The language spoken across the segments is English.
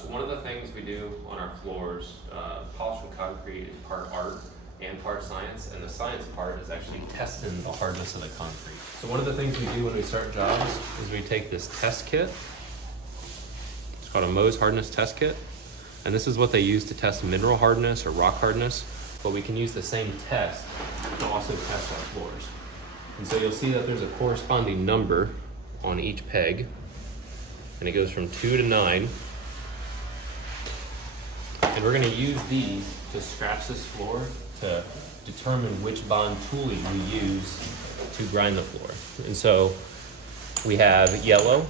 So one of the things we do on our floors, polishing concrete is part art and part science, and the science part is actually testing the hardness of the concrete. So one of the things we do when we start jobs is we take this test kit. It's called a Mohs hardness test kit, and this is what they use to test mineral hardness or rock hardness, but we can use the same test to also test our floors. And so you'll see that there's a corresponding number on each peg, and it goes from 2 to 9. And we're gonna use these to scratch this floor to determine which bond tooling we use to grind the floor. And so we have yellow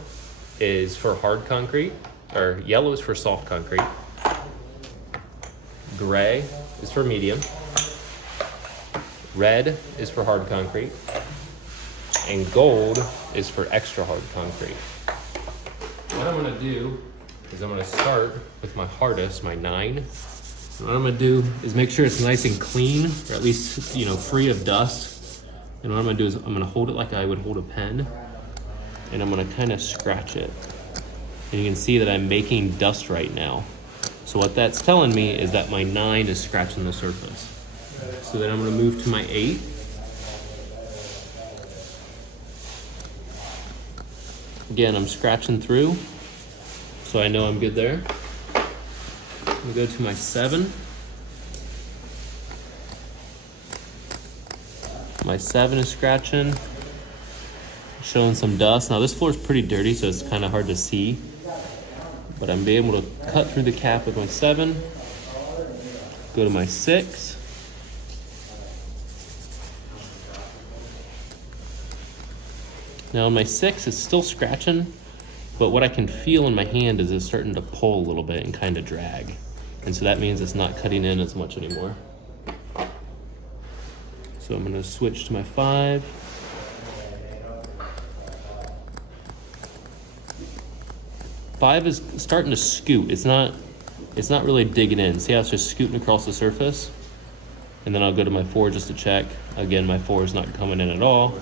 is for hard concrete, or yellow is for soft concrete. Gray is for medium. Red is for hard concrete. And gold is for extra hard concrete. What I'm gonna do is I'm gonna start with my hardest, my 9. And what I'm gonna do is make sure it's nice and clean, or at least, free of dust. And what I'm gonna do is I'm gonna hold it like I would hold a pen, and I'm gonna kind of scratch it. And you can see that I'm making dust right now. So what that's telling me is that my 9 is scratching the surface. So then I'm gonna move to my 8. Again, I'm scratching through, so I know I'm good there. I'm gonna go to my 7. My 7 is scratching, showing some dust. Now this floor is pretty dirty, so it's kind of hard to see, but I'm being able to cut through the cap with my 7. Go to my 6. Now on my 6, it's still scratching, but what I can feel in my hand is it's starting to pull a little bit and kind of drag. And so that means it's not cutting in as much anymore. So I'm gonna switch to my 5. Five is starting to scoot. It's not really digging in. See how it's just scooting across the surface? And then I'll go to my 4 just to check. Again, my 4 is not coming in at all.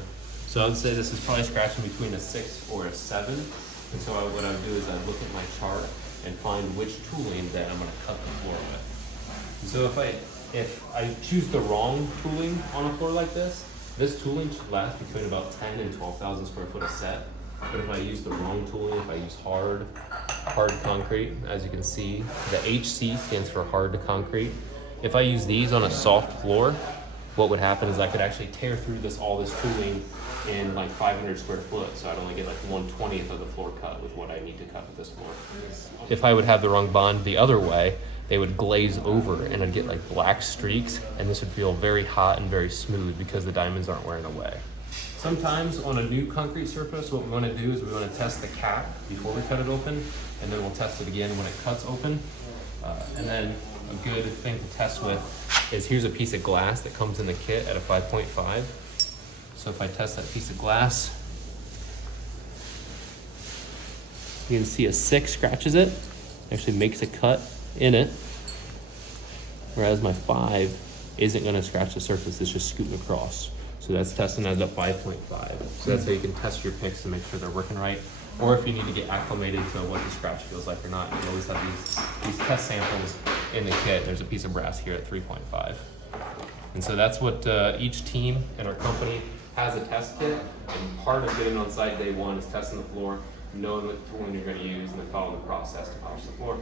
So I would say this is probably scratching between a 6 or a 7. And so what I would do is I'd look at my chart and find which tooling that I'm gonna cut the floor with. And so if I choose the wrong tooling on a floor like this tooling should last between about 10 and 12,000 square foot a set. But if I use the wrong tooling, if I use hard concrete, as you can see, the HC stands for hard concrete. If I use these on a soft floor, what would happen is I could actually tear through all this tooling in like 500 square foot, so I'd only get like 1/20th of the floor cut with what I need to cut with this floor. If I would have the wrong bond the other way, they would glaze over and I'd get like black streaks, and this would feel very hot and very smooth because the diamonds aren't wearing away. Sometimes on a new concrete surface, what we want to do is we want to test the cap before we cut it open, and then we'll test it again when it cuts open. And then a good thing to test with is here's a piece of glass that comes in the kit at a 5.5. So if I test that piece of glass, you can see a 6 scratches it, actually makes a cut in it, whereas my 5 isn't going to scratch the surface, it's just scooting across. So that's testing at a 5.5. So that's how you can test your picks to make sure they're working right. Or if you need to get acclimated to what the scratch feels like or not, you always have these test samples in the kit. There's a piece of brass here at 3.5. And so that's what each team in our company has a test kit. And part of getting on site day 1 is testing the floor, knowing what tooling you're going to use, and then following the process to polish the floor.